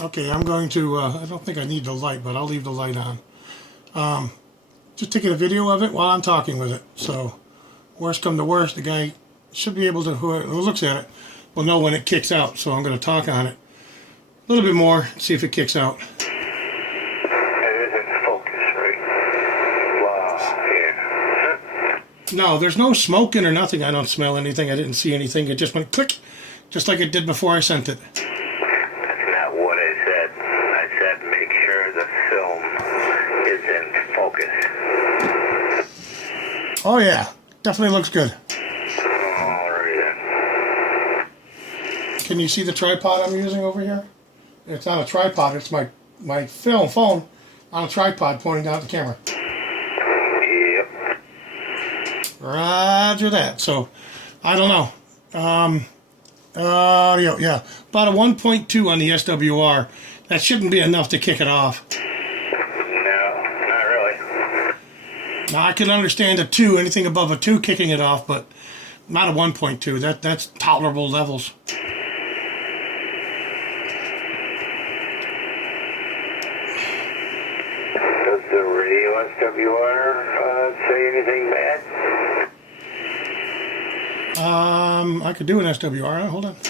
Okay, I'm going to, I don't think I need the light, but I'll leave the light on. Just taking a video of it while I'm talking with it. So, worst come to worst, the guy should be able to, who looks at it, will know when it kicks out. So I'm going to talk on it a little bit more, see if it kicks out. It isn't focus, right? Wow, yeah. No, there's no smoking or nothing. I don't smell anything. I didn't see anything. It just went click, just like it did before I sent it. That's not what I said. I said make sure the film is in focus. Oh yeah, definitely looks good. Alright. Can you see the tripod I'm using over here? It's not a tripod, it's my phone on a tripod pointing down at the camera. Yep. Roger that. So, I don't know. Yeah, about a 1.2 on the SWR. That shouldn't be enough to kick it off. No, not really. Now, I can understand a 2, anything above a 2 kicking it off, but not a 1.2. That's tolerable levels. Does the radio SWR say anything bad? I could do an SWR. Hold on. And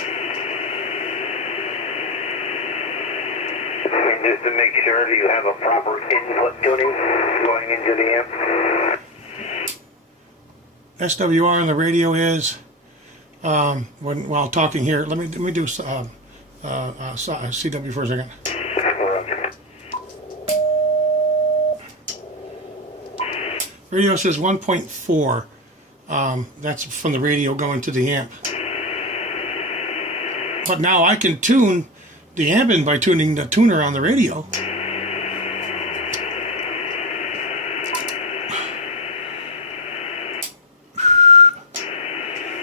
just to make sure that you have a proper input tuning going into the amp. SWR on the radio is while talking here. Let me do CW for a second. Radio says 1.4. That's from the radio going to the amp. But now I can tune the amp in by tuning the tuner on the radio.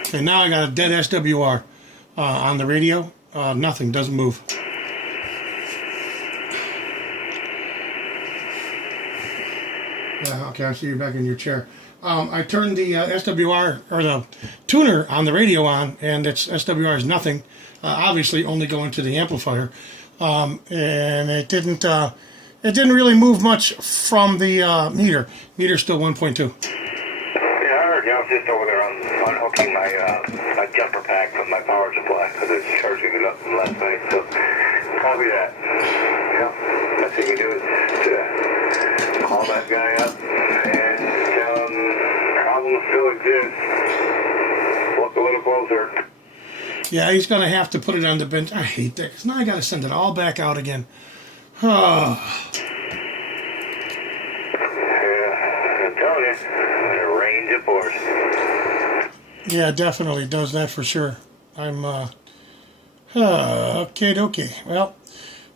Okay, now I got a dead SWR on the radio. Nothing, doesn't move. Okay, I see you back in your chair. I turned the SWR, or the tuner on the radio on, and its SWR is nothing. Obviously only going to the amplifier. And it didn't really move much from the meter. Meter's still 1.2. Yeah, I heard you. I was just over there unhooking my jumper pack from my power supply because it's charging it up from last night. So, copy that. Yeah, best thing you do is call that guy up and tell him problems still exist. Look a little closer. Yeah, he's going to have to put it on the bench. I hate that, because now I got to send it all back out again. Yeah, I'm telling you, the range of force. Yeah, definitely does that for sure. I'm, okay. Well,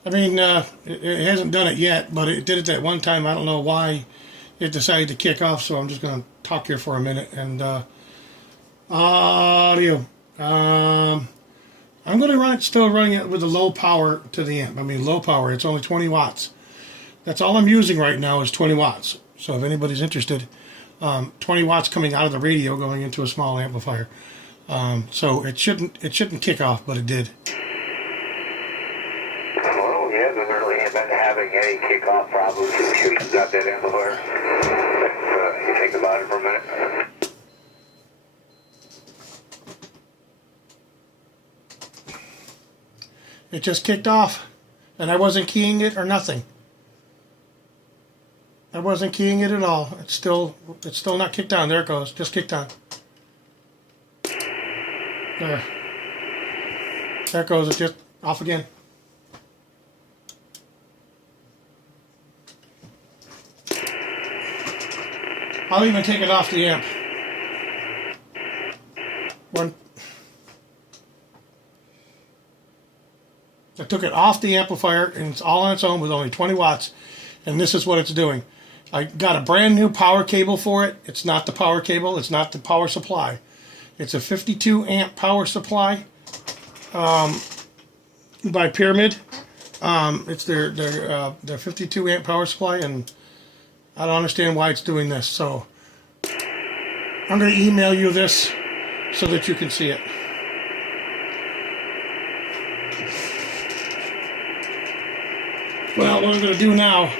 I mean, it hasn't done it yet, but it did it that one time. I don't know why it decided to kick off, so I'm just going to talk here for a minute. And, audio. I'm going to still running it with a low power to the amp. I mean, low power. It's only 20 watts. That's all I'm using right now is 20 watts. So if anybody's interested, 20 watts coming out of the radio going into a small amplifier. So it shouldn't kick off, but it did. Well, you haven't really been having any kickoff problems since you got that amplifier. You think about it for a minute. It just kicked off, and I wasn't keying it or nothing. I wasn't keying it at all. It's still not kicked on. There it goes. Just kicked on. There. There it goes. It's just off again. I'll even take it off the amp. I took it off the amplifier, and it's all on its own with only 20 watts, and this is what it's doing. I got a brand new power cable for it. It's not the power cable. It's not the power supply. It's a 52 amp power supply by Pyramid. It's their 52 amp power supply, and I don't understand why it's doing this. So I'm going to email you this so that you can see it. Well, what I'm going to do now